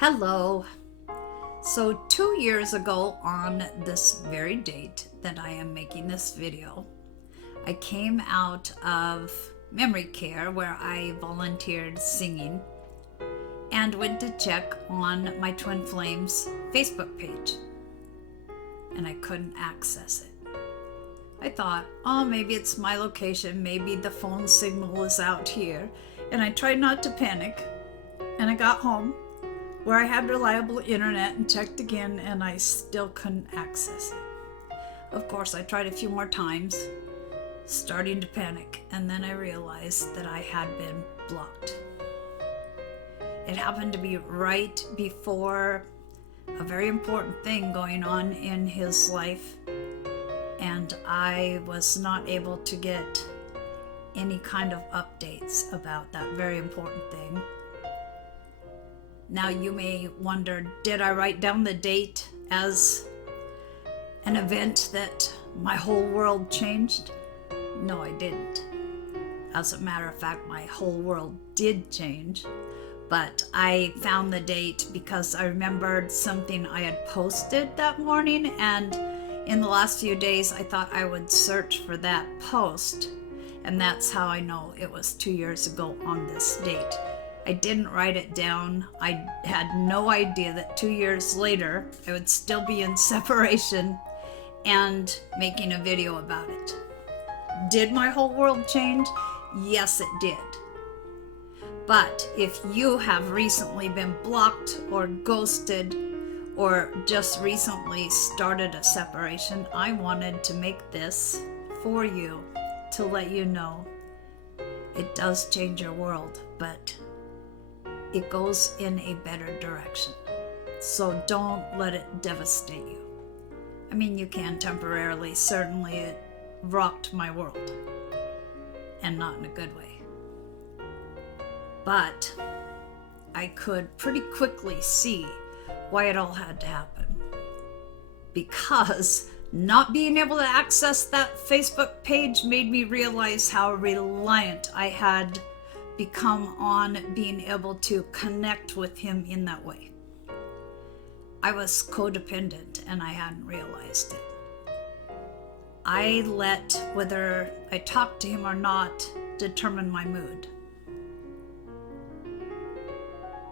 Hello. So 2 years ago on this very date that I am making this video, I came out of memory care where I volunteered singing and went to check on my Twin Flames Facebook page, and I couldn't access it. I thought, oh, maybe it's my location, maybe the phone signal is out here, and I tried not to panic, and I got home where I had reliable internet and checked again, and I still couldn't access it. Of course, I tried a few more times, starting to panic, and then I realized that I had been blocked. It happened to be right before a very important thing going on in his life, and I was not able to get any kind of updates about that very important thing. Now you may wonder, did I write down the date as an event that my whole world changed? No, I didn't. As a matter of fact, my whole world did change, but I found the date because I remembered something I had posted that morning, and in the last few days I thought I would search for that post, and that's how I know it was 2 years ago on this date. I didn't write it down. I had no idea that 2 years later I would still be in separation and making a video about it. Did my whole world change? Yes, it did. But if you have recently been blocked or ghosted or just recently started a separation, I wanted to make this for you to let you know it does change your world, but it goes in a better direction. So don't let it devastate you. I mean, you can temporarily. Certainly it rocked my world, and not in a good way. But I could pretty quickly see why it all had to happen. Because not being able to access that Facebook page made me realize how reliant I had become on being able to connect with him in that way. I was codependent and I hadn't realized it. I let whether I talked to him or not determine my mood.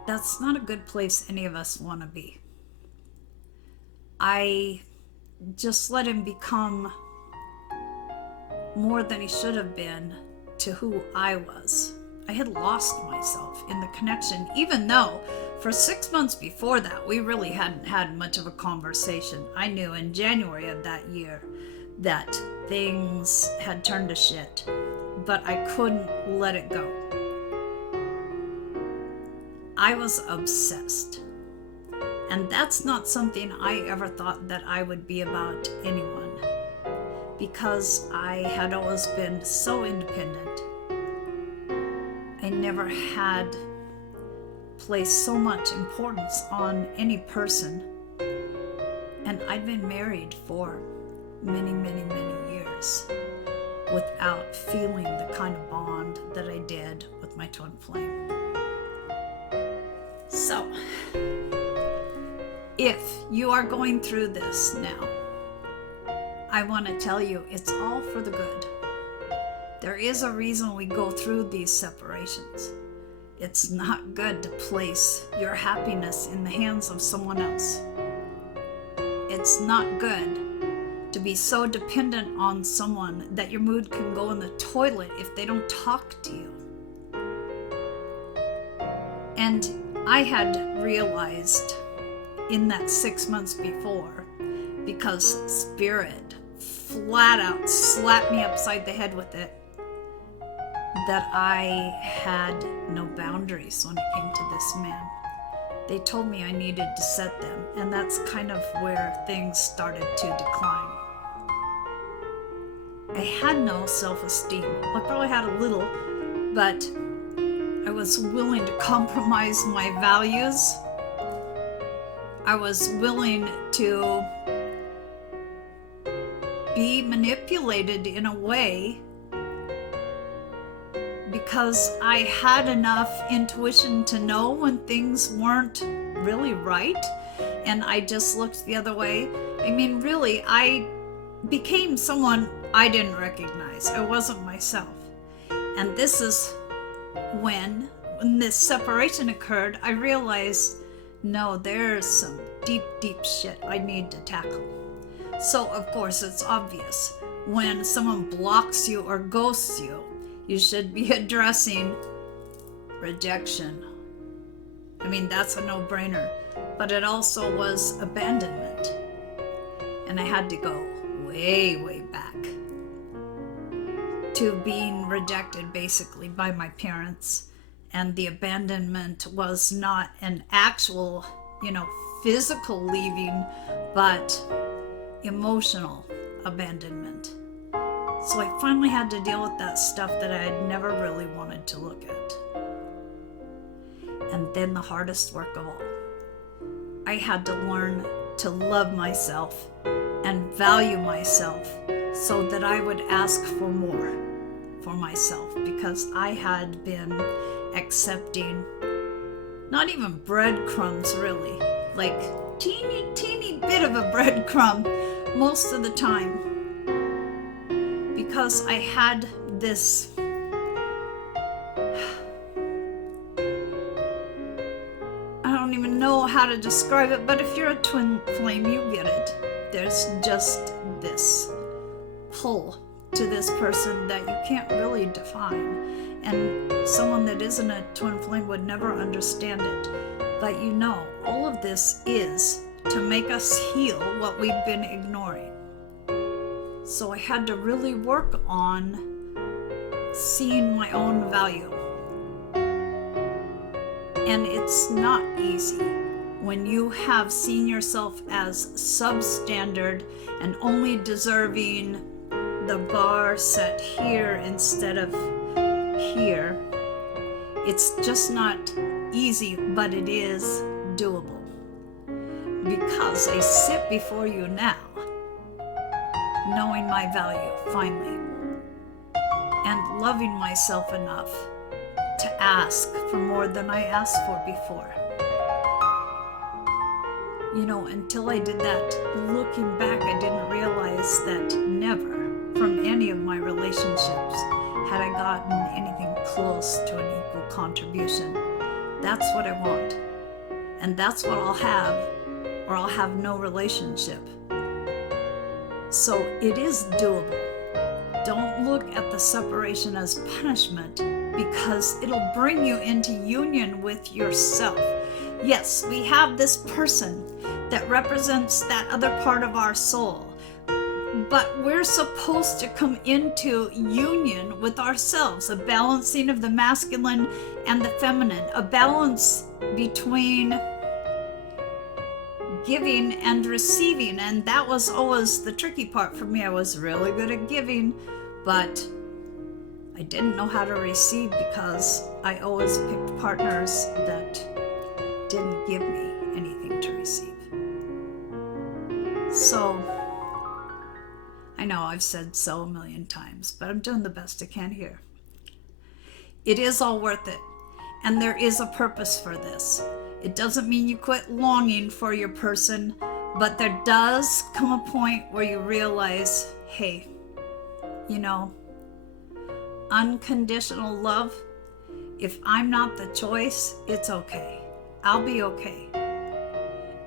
That's not a good place any of us want to be. I just let him become more than he should have been to who I was. I had lost myself in the connection, even though for 6 months before that, we really hadn't had much of a conversation. I knew in January of that year that things had turned to shit, but I couldn't let it go. I was obsessed. And that's not something I ever thought that I would be about anyone, because I had always been so independent. I never had placed so much importance on any person, and I'd been married for many, many, many years without feeling the kind of bond that I did with my twin flame. So, if you are going through this now, I want to tell you it's all for the good. There is a reason we go through these separations. It's not good to place your happiness in the hands of someone else. It's not good to be so dependent on someone that your mood can go in the toilet if they don't talk to you. And I had realized in that 6 months before, because Spirit flat out slapped me upside the head with it, that I had no boundaries when it came to this man. They told me I needed to set them, and that's kind of where things started to decline. I had no self-esteem. I probably had a little, but I was willing to compromise my values. I was willing to be manipulated in a way because I had enough intuition to know when things weren't really right, and I just looked the other way. I mean, really, I became someone I didn't recognize. I wasn't myself. And this is when this separation occurred, I realized, no, there's some deep, deep shit I need to tackle. So, of course, it's obvious. When someone blocks you or ghosts you, you should be addressing rejection. I mean, that's a no-brainer. But it also was abandonment. And I had to go way, way back to being rejected basically by my parents. And the abandonment was not an actual, physical leaving, but emotional abandonment. So I finally had to deal with that stuff that I had never really wanted to look at. And then the hardest work of all, I had to learn to love myself and value myself so that I would ask for more for myself, because I had been accepting not even breadcrumbs really, like teeny bit of a breadcrumb most of the time, because I had this I don't even know how to describe it, but if you're a twin flame, you get it. There's just this pull to this person that you can't really define. And someone that isn't a twin flame would never understand it. But all of this is to make us heal what we've been ignoring. So I had to really work on seeing my own value. And it's not easy when you have seen yourself as substandard and only deserving the bar set here instead of here. It's just not easy, but it is doable. Because I sit before you now, knowing my value finally, and loving myself enough to ask for more than I asked for before. Until I did that, looking back, I didn't realize that never from any of my relationships had I gotten anything close to an equal contribution. That's what I want. And that's what I'll have, or I'll have no relationship. So it is doable. Don't look at the separation as punishment, because it'll bring you into union with yourself. Yes, we have this person that represents that other part of our soul, but we're supposed to come into union with ourselves, a balancing of the masculine and the feminine, a balance between giving and receiving. And that was always the tricky part for me. I was really good at giving, but I didn't know how to receive, because I always picked partners that didn't give me anything to receive. So, I know I've said so a million times, but I'm doing the best I can here. It is all worth it, and there is a purpose for this. It doesn't mean you quit longing for your person, but there does come a point where you realize, hey, unconditional love, if I'm not the choice, it's okay. I'll be okay.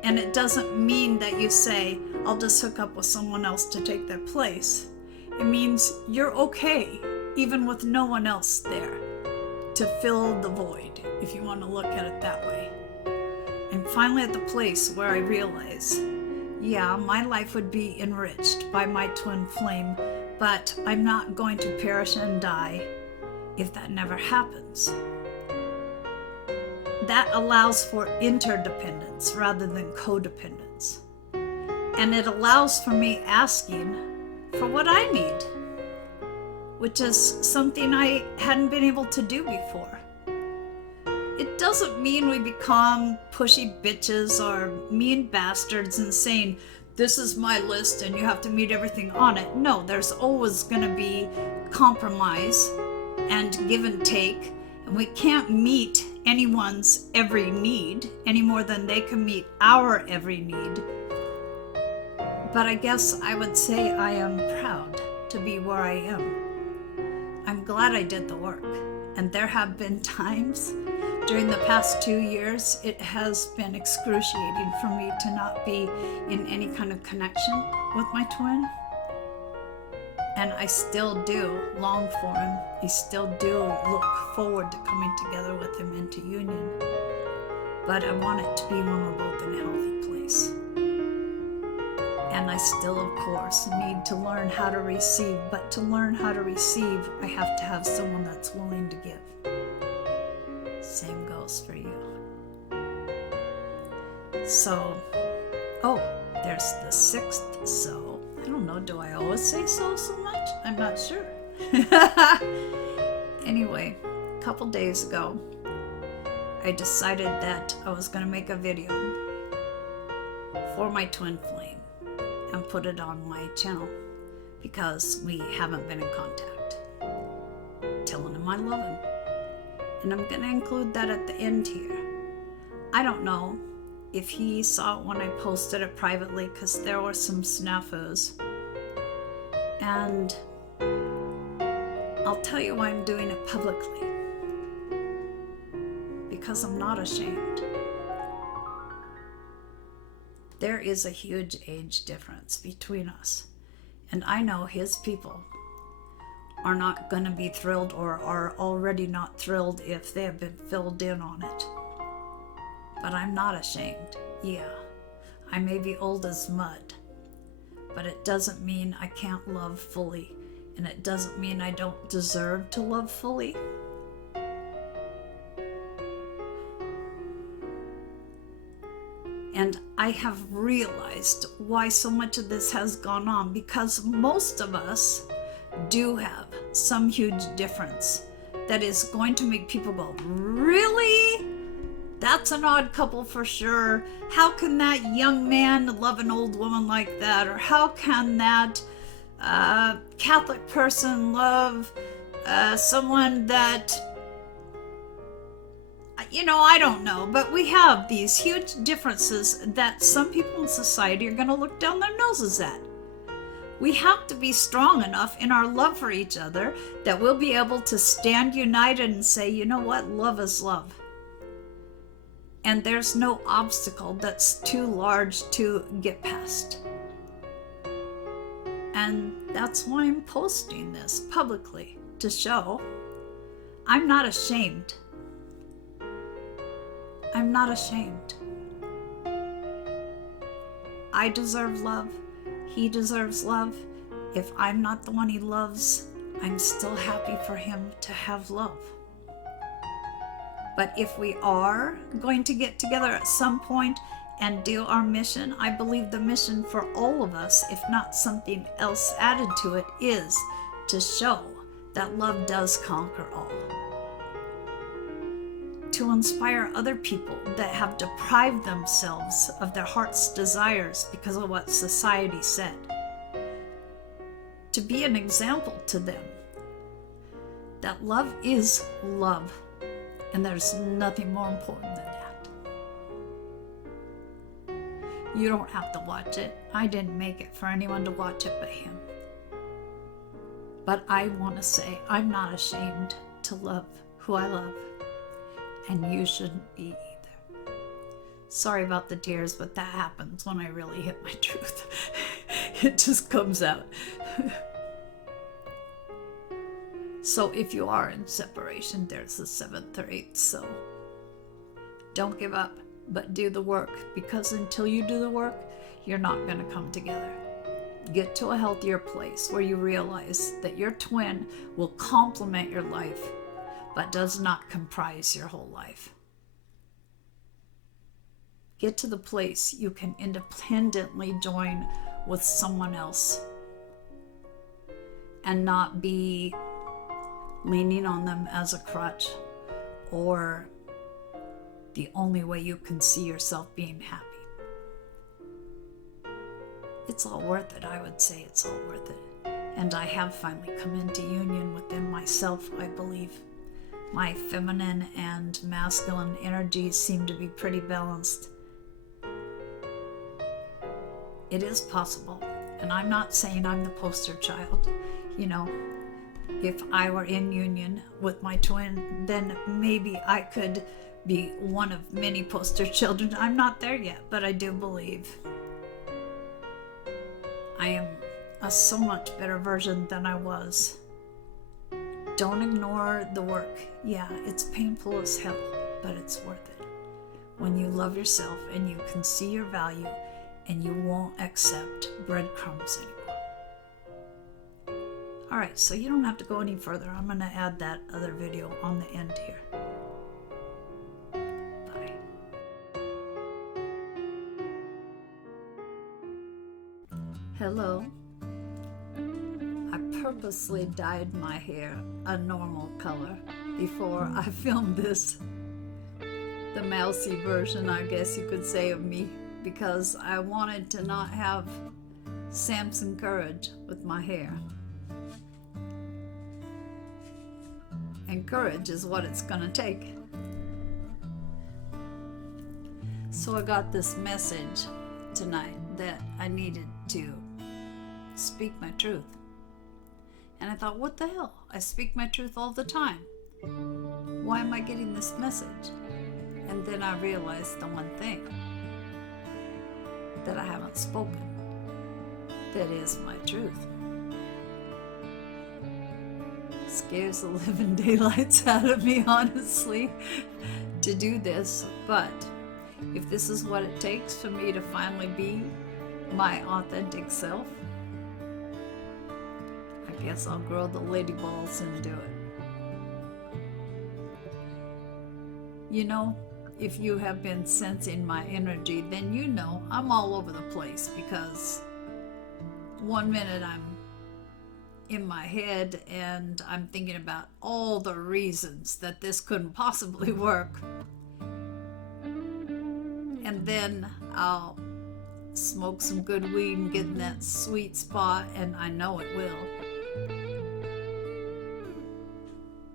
And it doesn't mean that you say, I'll just hook up with someone else to take their place. It means you're okay, even with no one else there to fill the void, if you want to look at it that way. I'm finally at the place where I realize, yeah, my life would be enriched by my twin flame, but I'm not going to perish and die if that never happens. That allows for interdependence rather than codependence. And it allows for me asking for what I need, which is something I hadn't been able to do before. It doesn't mean we become pushy bitches or mean bastards and saying, this is my list and you have to meet everything on it. No, there's always going to be compromise and give and take, and we can't meet anyone's every need any more than they can meet our every need. But I guess I would say I am proud to be where I am. I'm glad I did the work, and there have been times during the past 2 years it has been excruciating for me to not be in any kind of connection with my twin. And I still do long for him. I still do look forward to coming together with him into union. But I want it to be when we're both in a healthy place. And I still, of course, need to learn how to receive. But to learn how to receive, I have to have someone that's willing to give. Same goes for you. So, there's the 6th so. I don't know, do I always say so much? I'm not sure. Anyway, a couple days ago, I decided that I was going to make a video for my twin flame and put it on my channel because we haven't been in contact. Telling him I love him. And I'm going to include that at the end here. I don't know if he saw it when I posted it privately because there were some snafus. And I'll tell you why I'm doing it publicly. Because I'm not ashamed. There is a huge age difference between us. And I know his people are not going to be thrilled or are already not thrilled if they have been filled in on it. But I'm not ashamed. Yeah, I may be old as mud, but it doesn't mean I can't love fully, and it doesn't mean I don't deserve to love fully. And I have realized why so much of this has gone on, because most of us do have some huge difference that is going to make people go, really? That's an odd couple for sure. How can that young man love an old woman like that? Or how can that Catholic person love someone that, I don't know. But we have these huge differences that some people in society are going to look down their noses at. We have to be strong enough in our love for each other that we'll be able to stand united and say, you know what? Love is love. And there's no obstacle that's too large to get past. And that's why I'm posting this publicly, to show I'm not ashamed. I'm not ashamed. I deserve love. He deserves love. If I'm not the one he loves, I'm still happy for him to have love. But if we are going to get together at some point and do our mission, I believe the mission for all of us, if not something else added to it, is to show that love does conquer all. To inspire other people that have deprived themselves of their heart's desires because of what society said. To be an example to them that love is love. And there's nothing more important than that. You don't have to watch it. I didn't make it for anyone to watch it but him. But I want to say I'm not ashamed to love who I love. And you shouldn't be either. Sorry about the tears, but that happens when I really hit my truth. It just comes out. So if you are in separation, there's the 7th or 8th so. Don't give up, but do the work, because until you do the work, you're not going to come together. Get to a healthier place where you realize that your twin will complement your life, but does not comprise your whole life. Get to the place you can independently join with someone else and not be leaning on them as a crutch or the only way you can see yourself being happy. It's all worth it. I would say it's all worth it. And I have finally come into union within myself, I believe. My feminine and masculine energies seem to be pretty balanced. It is possible, and I'm not saying I'm the poster child. You know, if I were in union with my twin, then maybe I could be one of many poster children. I'm not there yet, but I do believe I am a so much better version than I was. Don't ignore the work. Yeah, it's painful as hell, but it's worth it. When you love yourself and you can see your value and you won't accept breadcrumbs anymore. All right, so you don't have to go any further. I'm going to add that other video on the end here. Bye. Hello. I purposely dyed my hair a normal color before I filmed this. The mousy version, I guess you could say, of me, because I wanted to not have Samson courage with my hair. And courage is what it's gonna take. So I got this message tonight that I needed to speak my truth. And I thought, what the hell? I speak my truth all the time. Why am I getting this message? And then I realized the one thing that I haven't spoken that is my truth. Scares the living daylights out of me, honestly, to do this. But if this is what it takes for me to finally be my authentic self, I guess I'll grow the lady balls and do it. You know, if you have been sensing my energy, then you know I'm all over the place, because one minute I'm in my head and I'm thinking about all the reasons that this couldn't possibly work. And then I'll smoke some good weed and get in that sweet spot, and I know it will.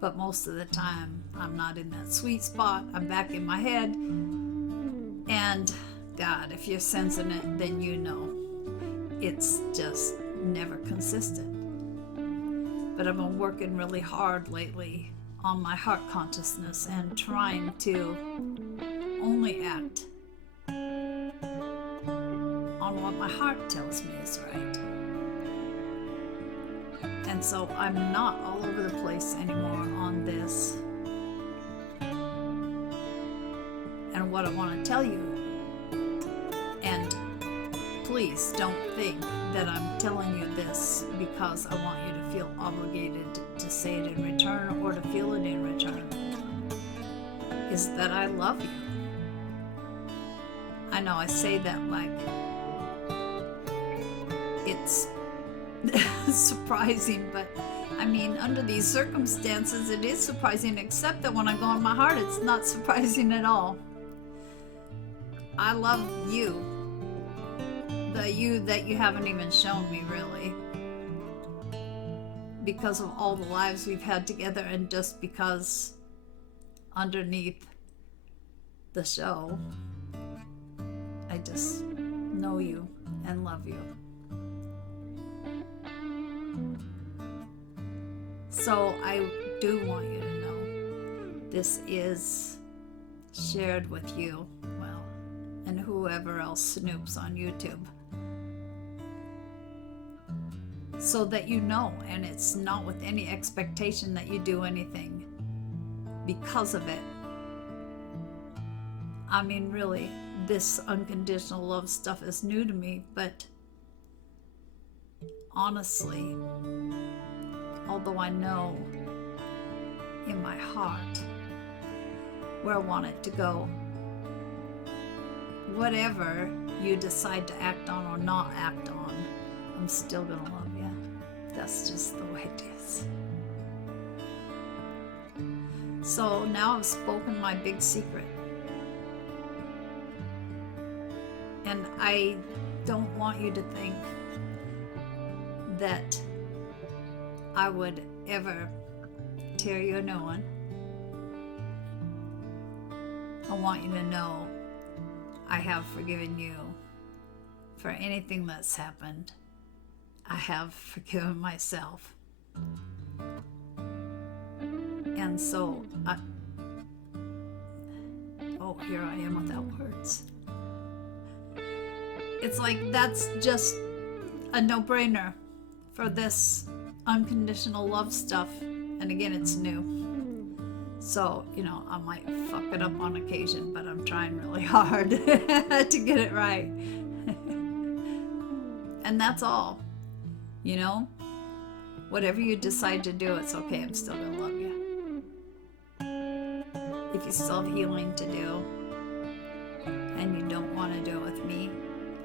But most of the time, I'm not in that sweet spot. I'm back in my head. And God, if you're sensing it, then you know it's just never consistent. But I've been working really hard lately on my heart consciousness and trying to only act on what my heart tells me is right. And so I'm not all over the place anymore on this. And what I want to tell you, and please don't think that I'm telling you this because I want you to feel obligated to say it in return or to feel it in return, is that I love you. I know I say that like it's surprising, but I mean, under these circumstances, it is surprising, except that when I go in my heart, it's not surprising at all. I love you. The you that you haven't even shown me, really. Because of all the lives we've had together, and just because underneath the show, I just know you and love you. So I do want you to know this is shared with you, well, and whoever else snoops on YouTube, so that you know, and it's not with any expectation that you do anything because of it. I mean, really, this unconditional love stuff is new to me, but honestly, although I know in my heart where I want it to go, whatever you decide to act on or not act on, I'm still gonna love you. That's just the way it is. So now I've spoken my big secret. And I don't want you to think that I would ever tear you a new one. I want you to know I have forgiven you for anything that's happened. I have forgiven myself. And so, here I am without words. It's like that's just a no-brainer for this unconditional love stuff. And again, it's new. So, I might fuck it up on occasion, but I'm trying really hard to get it right. And that's all. Whatever you decide to do, it's okay. I'm still gonna love you. If you still have healing to do and you don't want to do it with me,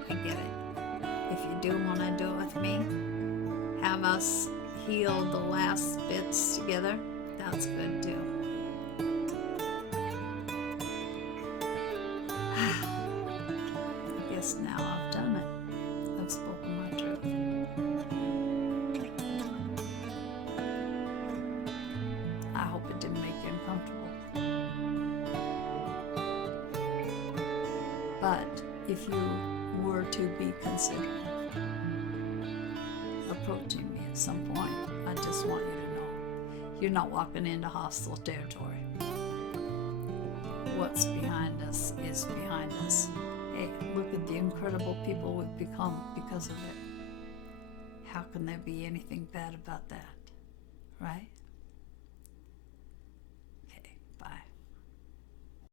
I get it. If you do want to do it with me, have us heal the last bits together, that's good too. I guess now I've done it. I've spoken my truth. I hope it didn't make you uncomfortable. But if you were to be considering approaching me at some point, I just want you to know you're not walking into hostile territory. What's behind us is behind us. Hey, look at the incredible people we've become because of it. How can there be anything bad about that, right?